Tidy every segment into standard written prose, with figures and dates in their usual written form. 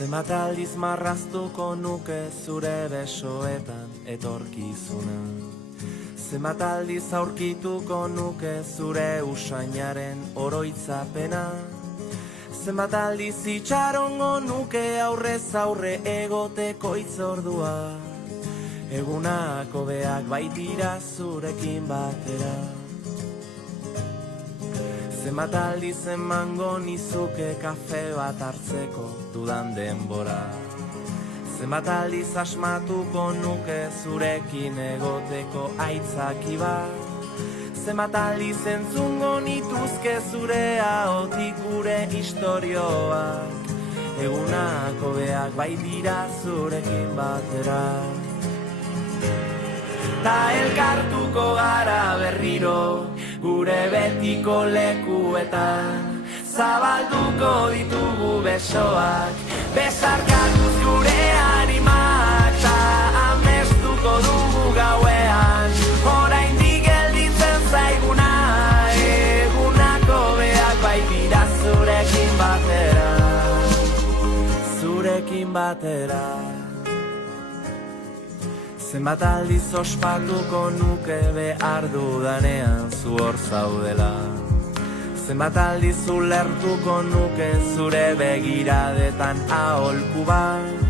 Zenbat aldiz marraztuko nuke zure besoetan etorkizuna. Zenbat aldiz aurkituko nuke zure usainaren oroitzapena. Zenbat aldiz itxarongo nuke aurrez aurre egoteko itzordua. Egunak hobeak baitira zurekin batera. Zenbat aldiz emango nizuke kafe bat hartzeko dudan denbora. Zenbat aldiz asmatuko nuke zurekin egoteko aitzaki bat. Zenbat aldiz entzungo nituzke zure ahotik gure istorioak. Egunak hobeak baitira zurekin batera. Ta elkartuko gara berriro gure betiko lekuetan. Zabalduko ditugu besoak, besarkatuz gure animak. Ta amestuko dugu gauean, oraindik gelditzen zaiguna. Egunako beak baitira zurekin batera, zurekin batera. Zenbat aldiz ospatuko nuke behar dudanean zu hor zaudela. Zenbat aldiz ulertuko nuke zure begiradetan aholku bat.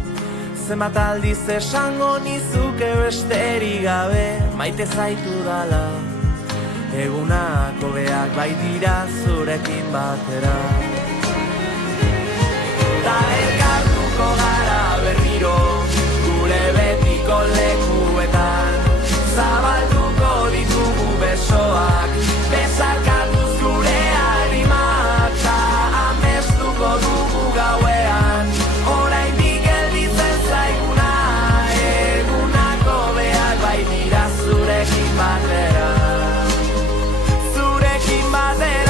Zenbat aldiz esango nizuke besterik gabe maite zaitu dala. Egunak hobeak baitira zurekin batera. Ta elkartuko gara berriro gure betiko lekuetan. Zabalduko ditugu besoak, besarkatuz gure animak. Ta amestuko dugu gauean, oraindik gelditzen zaiguna. Egunako beak baitira zurekin batera, zurekin batera.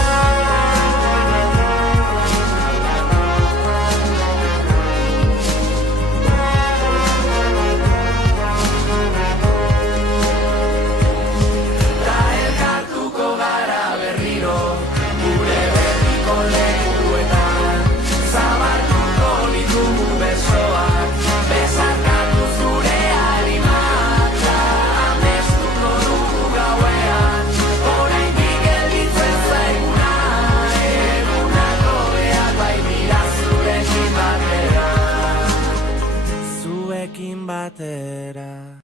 Batera.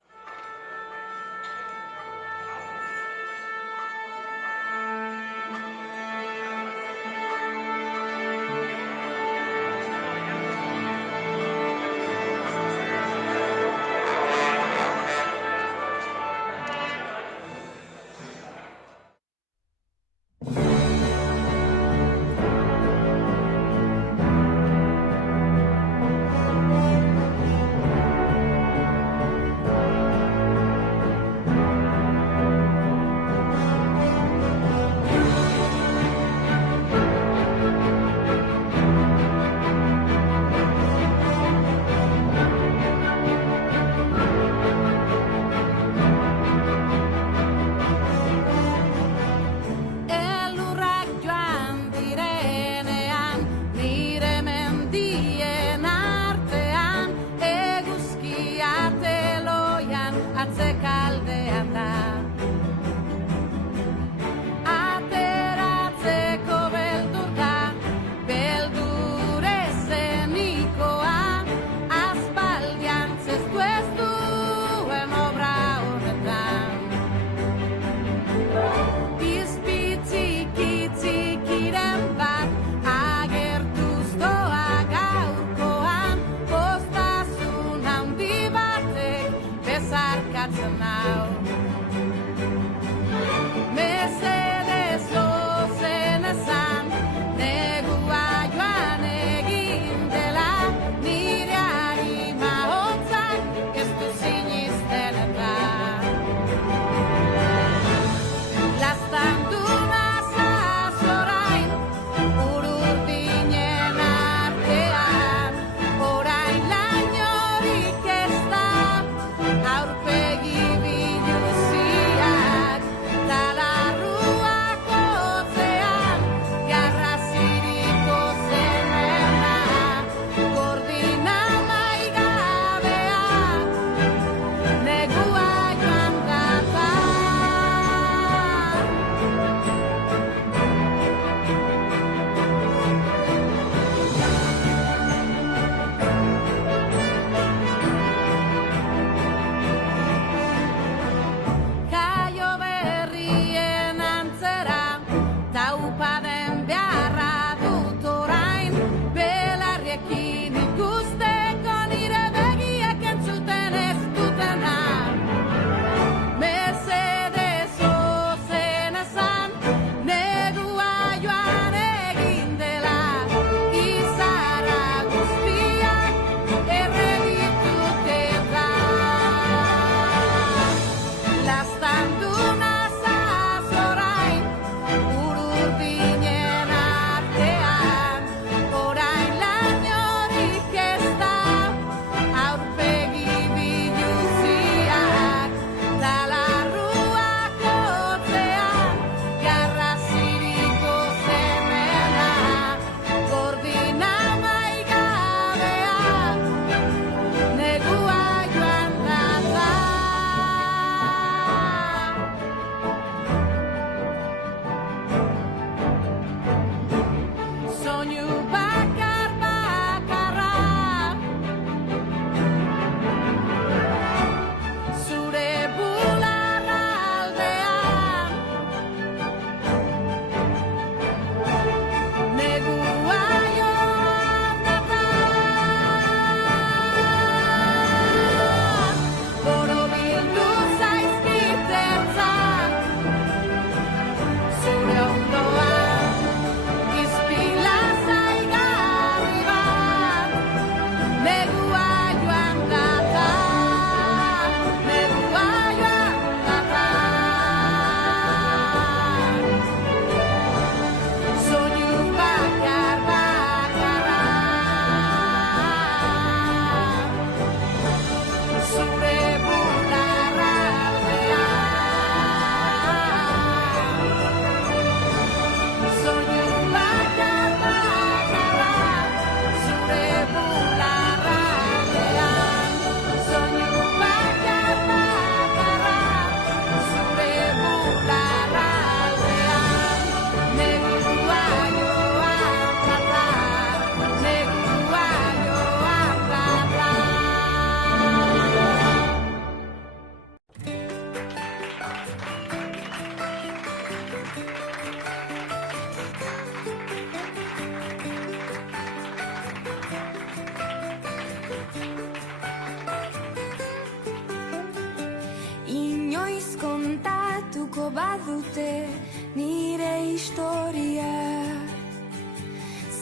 kontatuko badute nire historia.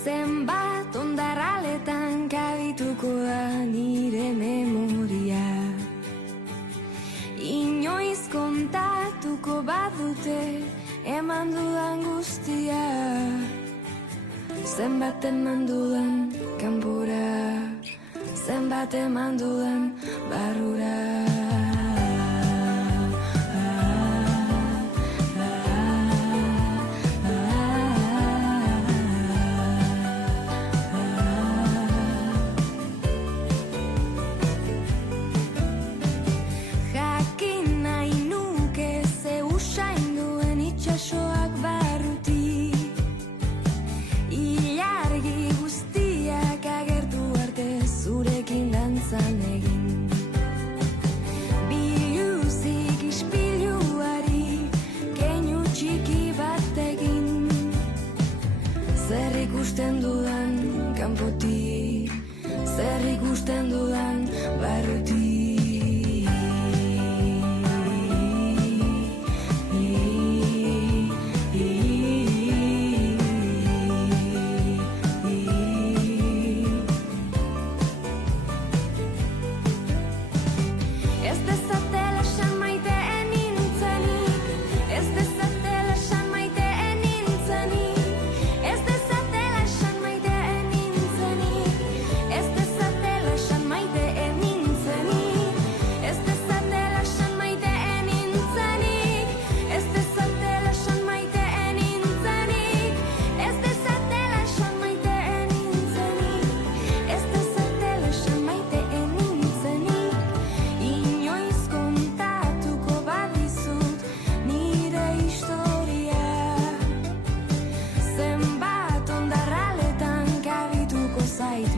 Zenbat ondarraletan kabituko da nire memoria. Inoiz kontatuko badute eman dudan guztia. Zenbat eman dudan kanpora, zenbat eman dudan barrura. Zer ikusten dudan kanpotik, zer ikusten dudan barrutik. Ez dezatela esan maiteen nintzenik, ez dezatela esan maiteen nintzenik. Ez dezatela esan maiteen nintzenik, ez dezatela esan maiteen nintzenik. Ez dezatela esan maiteen nintzenik, ez dezatela esan maiteen nintzenik. Ez dezatela esan maiteen nintzenik, ez dezatela esan maiteen nintzenik. Inoiz kontatuko badizut nire historia. Zenbat ondarraletan kabituko zait